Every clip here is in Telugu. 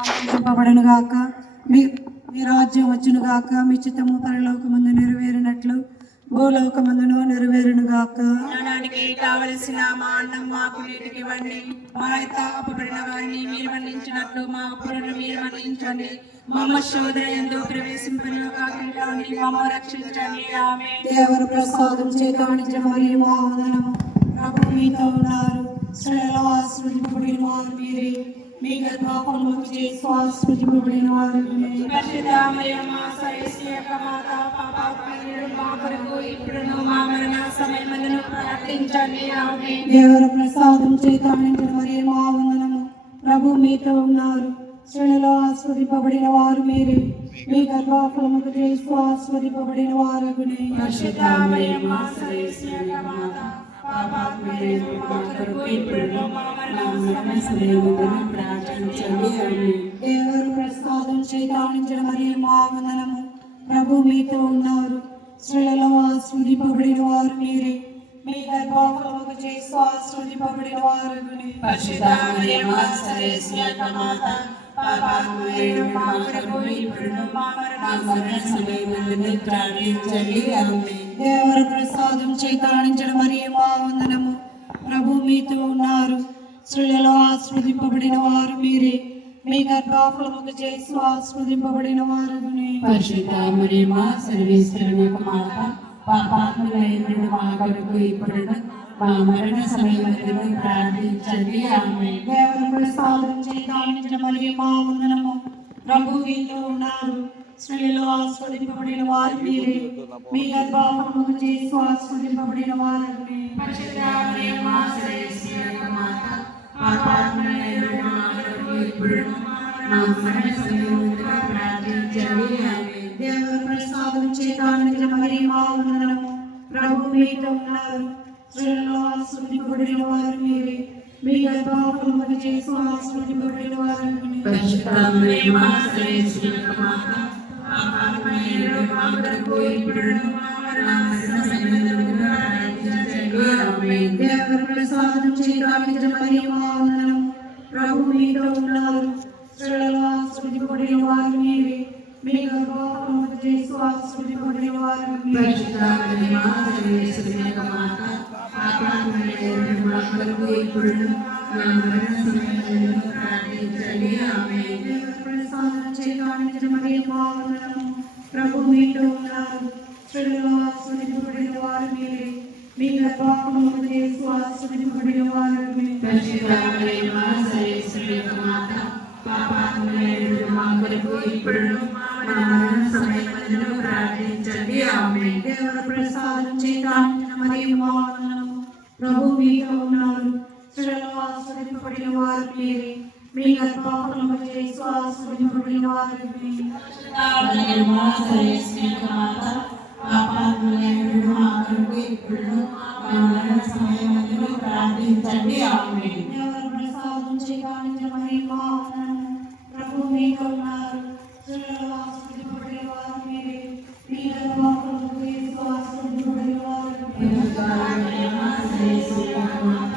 ఆమోదింపబడును గాక. మీ మీ రాజ్యం వచ్చును గాక. మీ చిత్తము పరలోకమందు నెరవేరినట్లు భూలోకమందును నెరవేరును గాక. నానాటికి కావలసిన మా అన్నం మాకు నీటికి ఇవ్వండి. మా అప్పుపడిన వారిని మీరు మన్నించినట్లు మా అప్పులను మీరు మన్నించండి. మమ్మ శోధన యందు ప్రవేశింపను కాకుండా మమ్మ రక్షించండి. ఆమేన్. దేవర ప్రసాదం చేత మరియు మా వందనము. ప్రభు మీతో ఉన్నారు. స్త్రీలలో ఆశీర్వదింపబడిన వారు మీరే. మీ గర్భఫలముకు చేసి ఆశీర్వదింపబడిన వారు పరిశుద్ధ మరియమ్మ సర్వేశ్వరి యొక్క మాత, పాపాత్ములైన మా కొరకు ఇప్పుడును మా మరణ సమయమందును ప్రార్థించండి. ఆమేన్. దేవర ప్రసాదం చేత మరియు మా వందనము. ప్రభు మీతో ఉన్నారు. స్త్రీలలో ఆశీర్వదింపబడిన వారు మీరే. మీ గర్భఫలముకు చేసి ఆశీర్వదింపబడిన వారు పరిశుద్ధ మరియమ్మ సర్వేశ్వరి యొక్క మాత, పాపాత్ములైన మా కొరకు ఇప్పుడును మా మరణ సమయమందును ప్రార్థించండి. ఆమేన్. దేవర ప్రసాదం చేత మరియు మా వందనము. ప్రభు మీతో ఉన్నారు. స్త్రీలలో ఆశీర్వదింపబడిన వారు మీరే. మీ గర్భఫలముకు చేసి ఆశీర్వదింపబడిన వారు పరిశుద్ధ మరియమ్మ సర్వేశ్వరి యొక్క మాత, పాపాత్ములైన మా కొరకు ఇప్పుడును మా మరణ సమయమందును ప్రార్థించండి. ఆమేన్. దేవర ప్రసాదం చేత మరియు మా వందనము. ప్రభు మీతో ఉన్నారు. స్త్రీలలో ఆశీర్వదింపబడిన వారు మీరే. మీ గర్భఫలముకు చేసి ఆశీర్వదింపబడిన వారు పరిశుద్ధ మరియమ్మ సర్వేశ్వరి యొక్క మాత, పాపాత్ములైన మా కొరకు ఇప్పుడును మా మరణ సమయమందును ప్రార్థించండి. ఆమేన్. దేవర ప్రసాదం చేత మరియు మా వందనము. ప్రభు మీతో ఉన్నారు. స్త్రీలలో ఆశీర్వదింపబడిన వారు మీరే. మీ గర్భఫలముకు చేసి ఆశీర్వదింపబడిన వారు పరిశుద్ధ మరియమ్మ సర్వేశ్వరి యొక్క మాత, పాపాత్ములైన మా కొరకు ఇప్పుడును మా మరణ సమయమందును ప్రార్థించండి. ఆమేన్. దేవర ప్రసాదం చేత మరియు మా వందనము. ప్రభు మీతో ఉన్నారు. స్త్రీలలో ఆశీర్వదింపబడిన వారు మీరే. మీ గర్భఫలముకు చేసి ఆశీర్వదింపబడిన వారు పరిశుద్ధ మరియమ్మ సర్వేశ్వరి యొక్క మాత, పాపాత్ములైన మా కొరకు ఇప్పుడును మా మరణ సమయమందును ప్రార్థించండి. ఆమేన్. దేవర ప్రసాదం చేత మరియు మా వందనము. ప్రభు మీతో ఉన్నారు. స్త్రీలలో ఆశీర్వదింపబడిన వారు మీరే. మీ గర్భఫలముకు చేసి ఆశీర్వదింపబడిన వారు పరిశుద్ధ మరియమ్మ సర్వేశ్వరి యొక్క మాత, పాపాత్ములైన మా కొరకు ఇప్పుడును మా మరణ సమయమందును ప్రార్థించండి. ఆమేన్. దేవర ప్రసాదం చేత మరియు మా వందనము. ప్రభు మీతో ఉన్నారు. స్త్రీలలో ఆశీర్వదింపబడిన వారు మీరే. మీ గర్భఫలముకు చేసి ఆశీర్వదింపబడిన వారు పరిశుద్ధ మరియమ్మ సర్వేశ్వరి యొక్క మాత, పాపాత్ములైన మా కొరకు ఇప్పుడును మా మరణ సమయమందును ప్రార్థించండి. ఆమేన్. దేవర ప్రసాదం చేత మరియు మా వందనము. ప్రభు మీతో ఉన్నారు. స్త్రీలలో ఆశీర్వదింపబడిన వారు మీరే. మీ గర్భఫలముకు చేసి ఆశీర్వదింపబడిన వారు మరియమ్మ సర్వేశ్వరి యొక్క మాత, పాపాత్ములైన మా కొరకు ఇప్పుడును మా మరణ సమయమందును ప్రార్థించండి. ఆమేన్. దేవర ప్రసాదం చేత మరియు మా వందనము. ప్రభు మీతో ఉన్నారు. స్త్రీలలో ఆశీర్వదింపబడిన వారు మీరే. మీ గర్భఫలముకు చేసి ఆశీర్వదింపబడిన వారు మరియమ్మ సర్వేశ్వరి యొక్క మాత,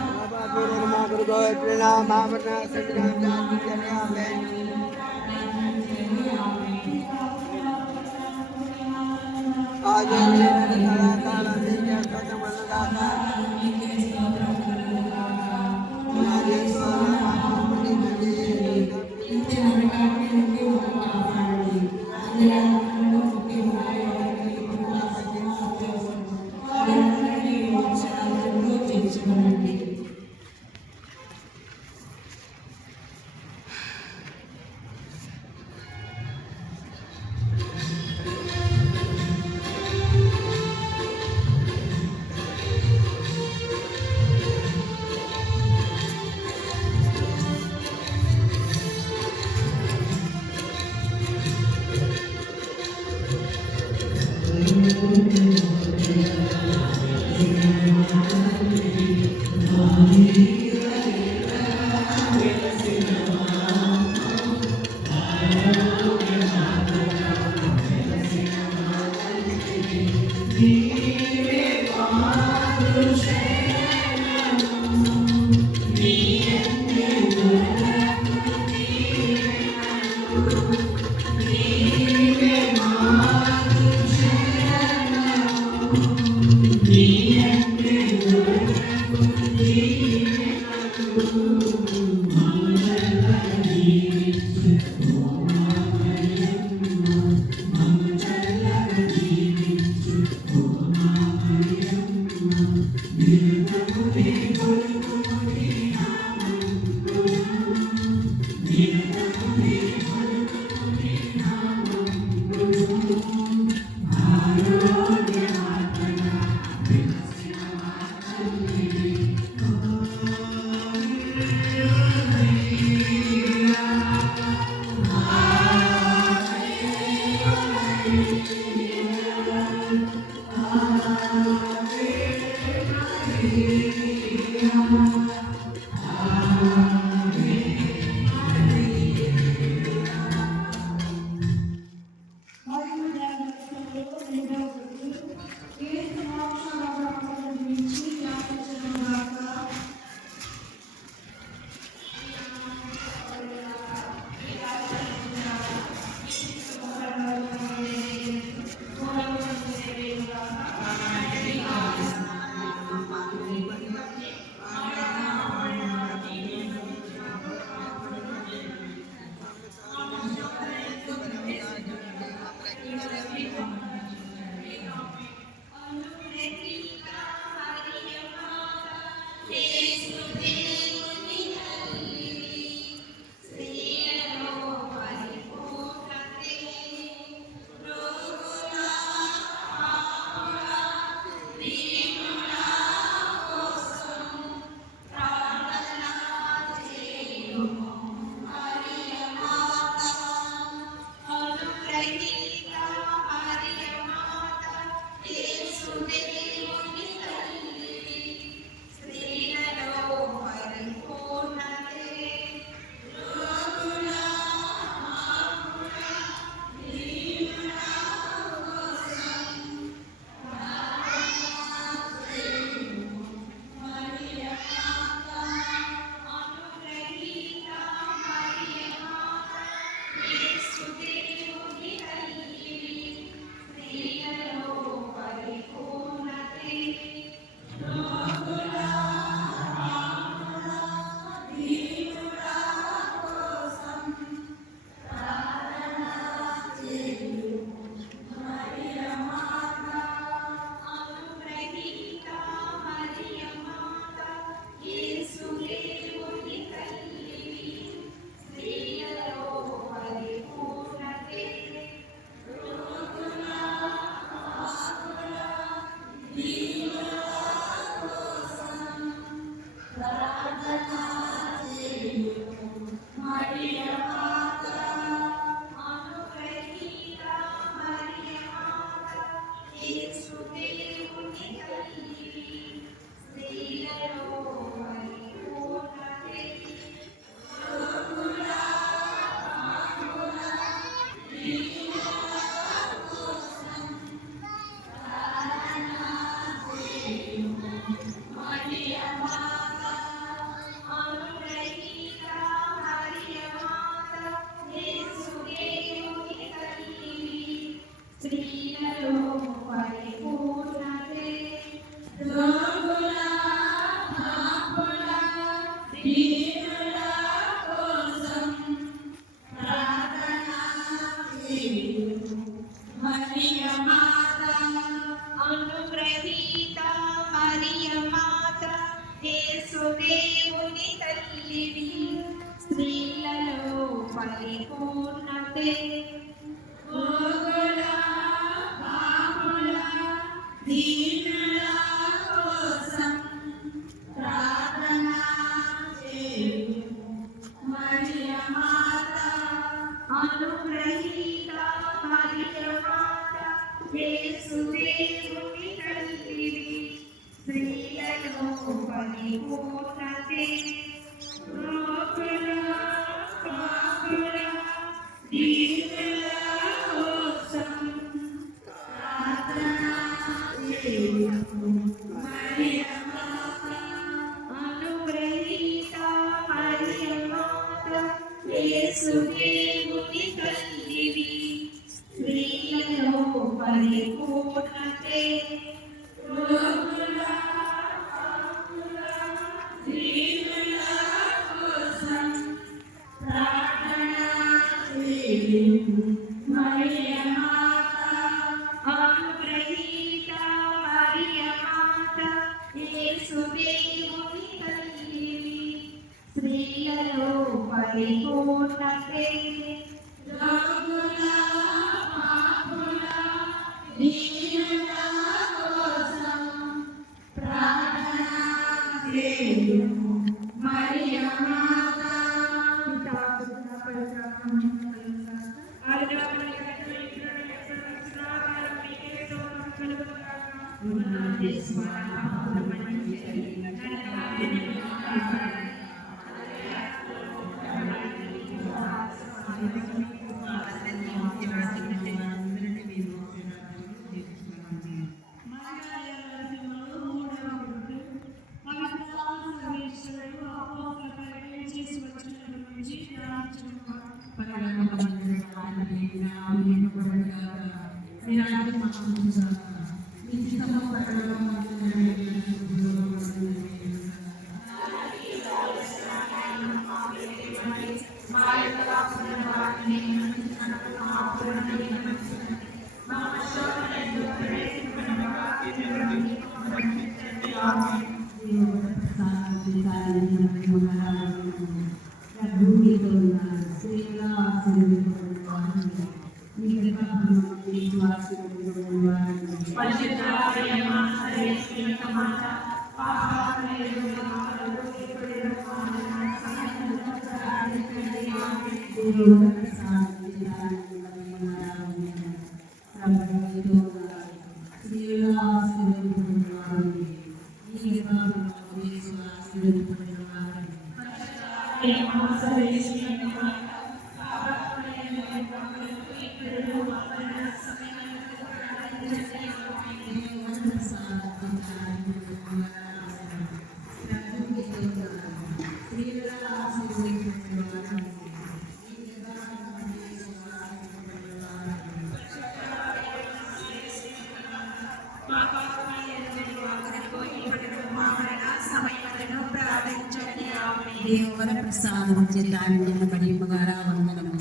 దేవర ప్రసాదం చేతాండి మగారా వందనము.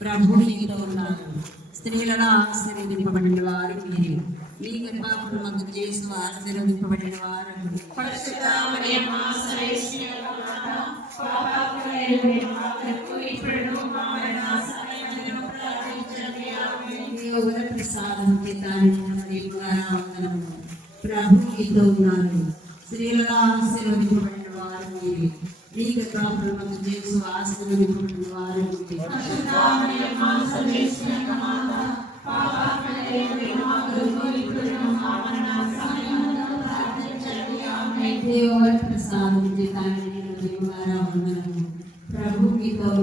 ప్రభు మీతో ఉన్నారు, స్త్రీలలో ఆశీర్వదింపబడిన వారు మీరే. మీ గర్భఫలము యేసు ఆశీర్వదింపబడిన వారు. దేవర ప్రసాదం చేతాండి మగారా వందనము. ప్రభు మీతో ఉన్నారు, స్త్రీలలో ఆశీర్వదింపబడిన వారు మీరే. మీ గర్భఫలము యేసు ఆశీర్వదింపబడిన వారు మీరే. దేవర ప్రసాదం చేతాండి మగారా వందనము. ప్రభు మీతో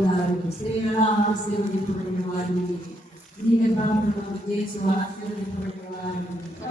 ఉన్నారు, స్త్రీలలో ఆశీర్వదింపబడిన వారు మీరే. మీ గర్భఫలము యేసు ఆశీర్వదింపబడిన వారు మీరే.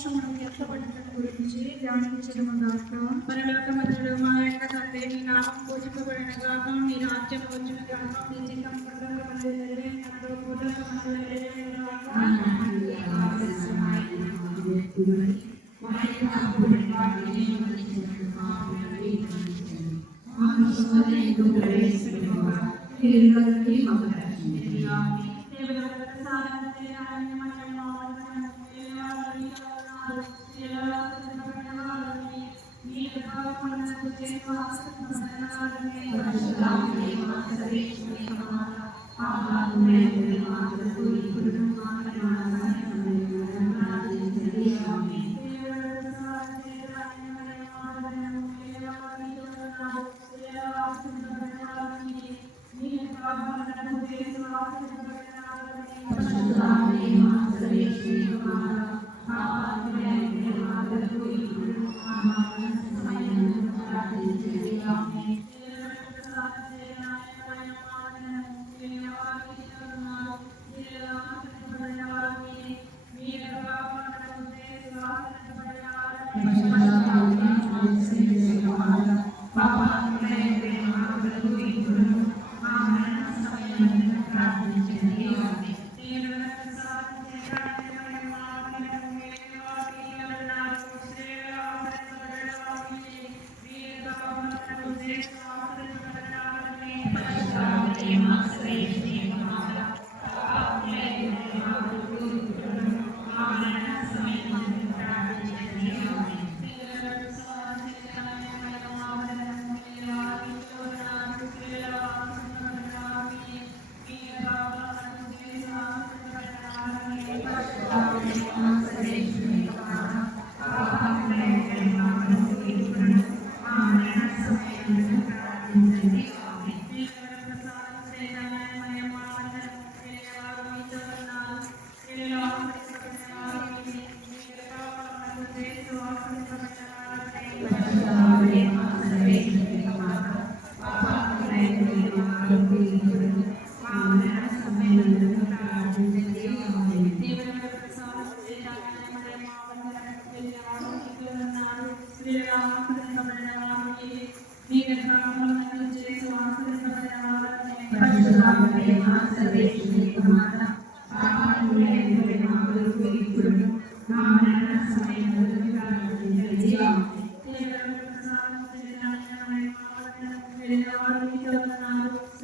మోక్షమును ఎత్తబడటం గురించి ధ్యానించడము గాక. పరలోకమందుడు మా యొక్క తండ్రి, నీ నామం పూజింపబడిన గాక, నీ రాజ్యం వచ్చిన గాక, నీ చిత్తం పరలోకమందు నెరవేరినట్లు భూలోకమందు నెరవేరును గాక.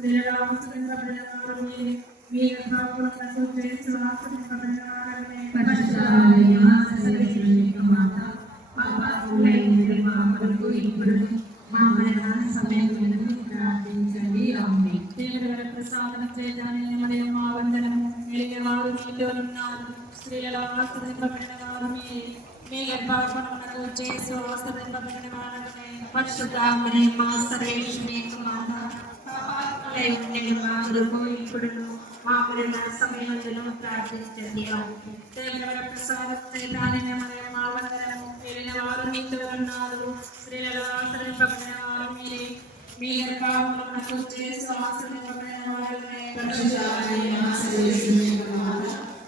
స్త్రీలలో ఆశ్రదింపబడిన వారు మీ గర్భఫలమునకు చేసు ఆశ్రదింపబడిన వారని పరిశుద్ధ మా సర్వేశ్వరి మాత పాపాత్ములై ఉండే మా కొరకు ఇప్పుడును మా మరణ సమయములో ప్రార్థించండి. దేవుని ప్రసాదం చేతాని మా వందనము. వెళ్ళిన వారు మీతో ఉన్నారు, స్త్రీలలో ఆశ్రదింపబడిన వారు మీ గర్భఫలమునకు చేసు ఆశ్రదింపబడిన వారని పరిశుద్ధ మా సర్వేశ్వరి మాత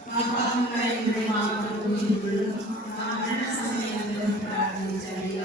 పాపాత్ములై ఉండే మా కొరకు ఇప్పుడును మా మరణ సమయములో ప్రార్థించండి.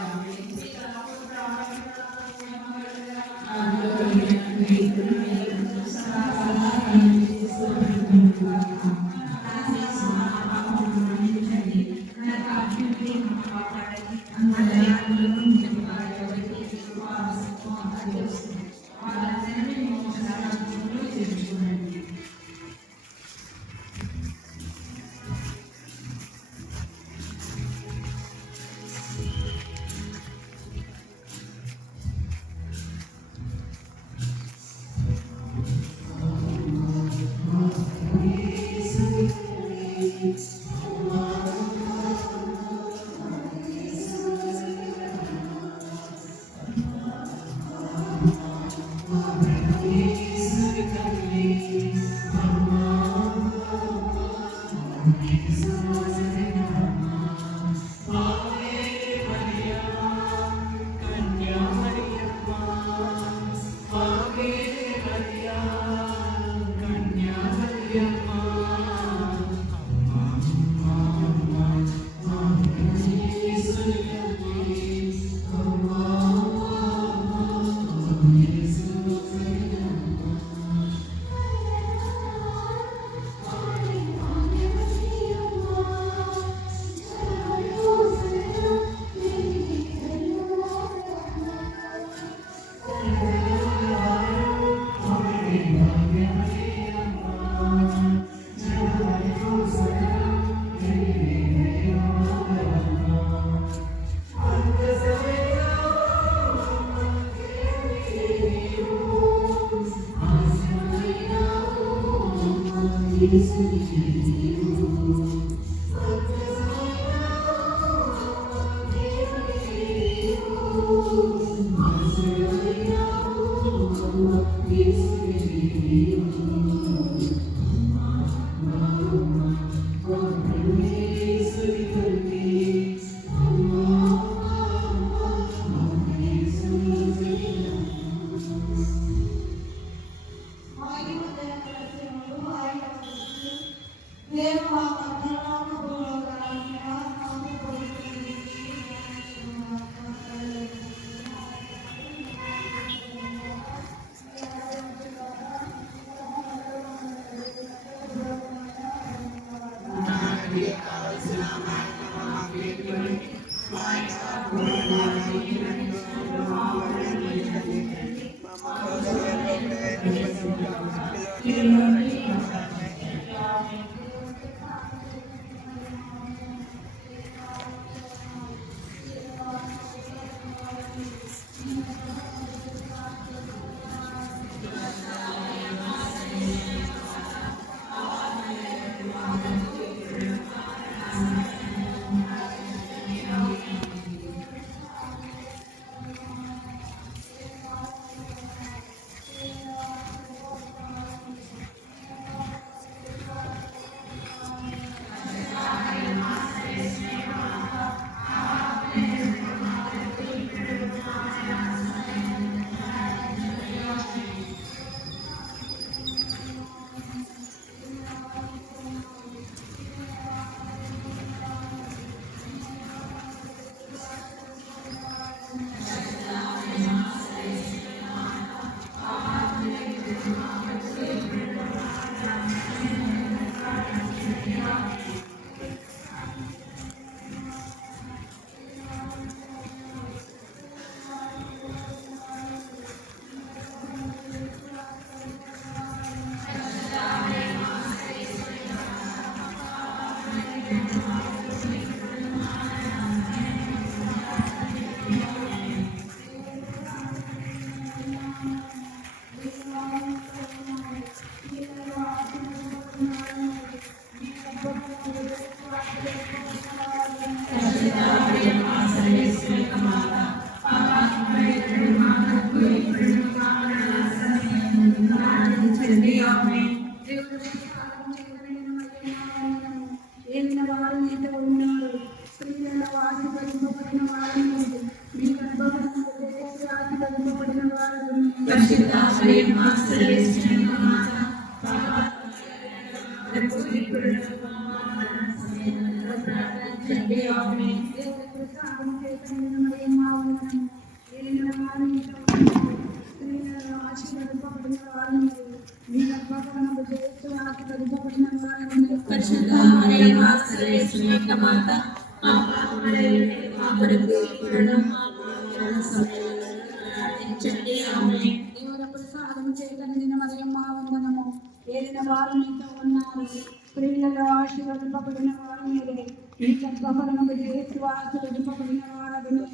స్త్రీలలో ఆశీర్వదింపబడిన వారు మీరే, మీ గర్భఫలముకు యేసు ఆశీర్వదింపబడిన వారగును.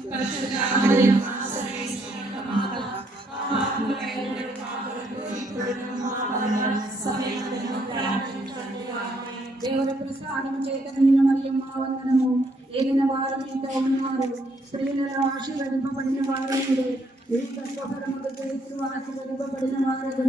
దేవుని ప్రసాదం చేత నిన్న మరియమ్మ వందనము. ఏలిన వారు మీతో ఉన్నారు, స్త్రీలలో ఆశీర్వదింపబడిన వారు మీరే, మీ గర్భఫలముకు యేసు ఆశీర్వదింపబడిన వారగును.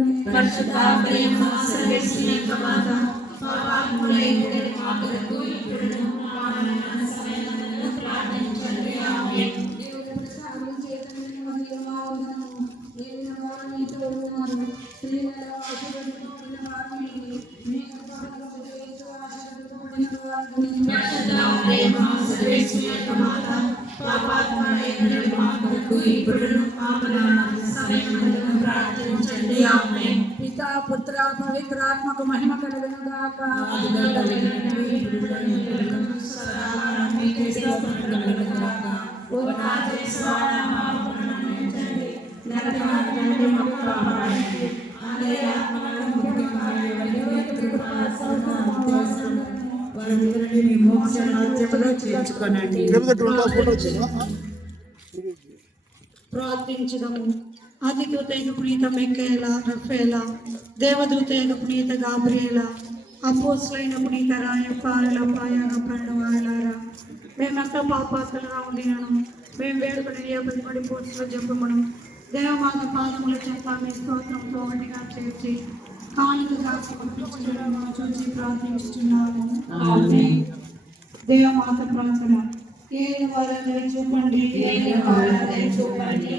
పితా పుత్ర పవిత్రాత్మకు మహిమ కలుగును గాక. వారందరినీ మీ మోక్ష రాజ్యంలో చేర్చుకొనండి. ప్రార్థించుదాము. అతిదూతైన పునీత మిఖాయేల, రఫేల, దేవదూతైన పునీత గాబ్రియేల, అపోస్తలైన పునీత రాయప్ప, పాయాల పండువాయలారా, మేమంతా పాపాత్తులుగా ఉండినను మేము వేడుకొని ఏ పది పోస్టులో చెప్పమను దేవమాత పాదముల చేత మీ స్తోత్రంతో ఒకటిగా చేర్చి కానుకగా సమర్పించడం చూసి ప్రార్థించుచున్నాము. దేవమాత ప్రార్థన. ఏలిన వారిని చూపండి, ఏలిన వారిని చూపండి,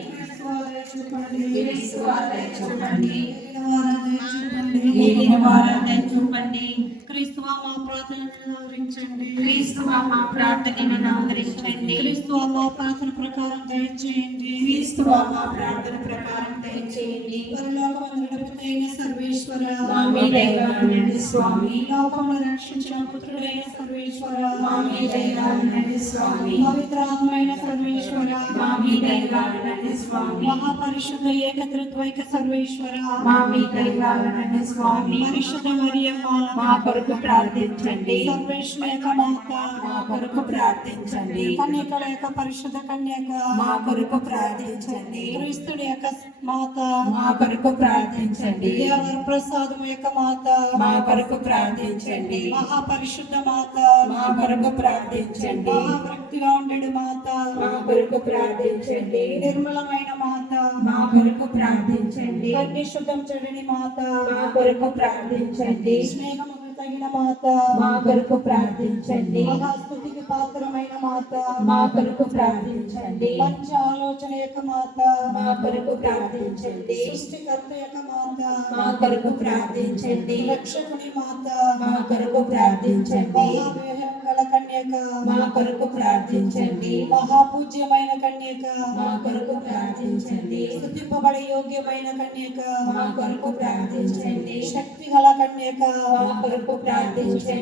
ఏలిన వారిని చూపండి. క్రీస్తువా మా ప్రార్థనను ఆదరించండి, క్రీస్తువా మా ప్రార్థనను ఆదరించండి. క్రీస్తువా మా ప్రార్థన ప్రకారం దయచేయండి, క్రీస్తువా మా ప్రార్థన ప్రకారం దయచేయండి. పరలోకమందు గణపతైన సర్వేశ్వర, మా మీద దయ ఉండండి స్వామి. లోకమును రక్షించిన పుత్రుడైన సర్వేశ్వర, మా మీద దయ ఉండండి స్వామి. పవిత్రాత్మైన సర్వేశ్వర, మా మీద దయ ఉండండి స్వామి. మహాపరిశుద్ధ ఏకత్రిత్వైక సర్వేశ్వర, మా మీద దయ ఉండండి స్వామి. పరిశుద్ధ మరియమ్మ, మా కొరకు ప్రార్థించండి. సర్వేశ్వర యొక్క మాత, మా కొరకు ప్రార్థించండి. కన్యకల యొక్క పరిశుద్ధ కన్యక, మా కొరకు ప్రార్థించండి. క్రీస్తుడి యొక్క మాత, మా కొరకు ప్రార్థించండి. దేవర ప్రసాదం యొక్క మాత, మా కొరకు ప్రార్థించండి. మహాపరిశుద్ధ మాత, మా కొరకు ప్రార్థించండి. మహాభక్తిగా ఉండేడు మాత, మా కొరకు ప్రార్థించండి. నిర్మలమైన మాత, మా కొరకు ప్రార్థించండి. అగ్ని శుద్ధం చెడని మాత, మా కొరకు ప్రార్థించండి. స్నేహము తగిన మాత, మా కొరకు ప్రార్థించండి. మహాస్తుతికి పాత్రమైన మాత, మా కొరకు ప్రార్థించండి. మంచి ఆలోచన యొక్క మాత, మా కొరకు ప్రార్థించండి. సృష్టికర్త యొక్క మాత, మా కొరకు ప్రార్థించండి. రక్షకుని మాత, మా కొరకు ప్రార్థించండి. మహావేహం గల కన్యక, మా కొరకు ప్రార్థించండి. మహాపూజ్యమైన కన్యక, మా కొరకు ప్రార్థించండి. స్తుతింపబడే యోగ్యమైన కన్యక, మా కొరకు ప్రార్థించండి. శక్తి గల కన్యక, మా కొరకు ప్రార్థించండి.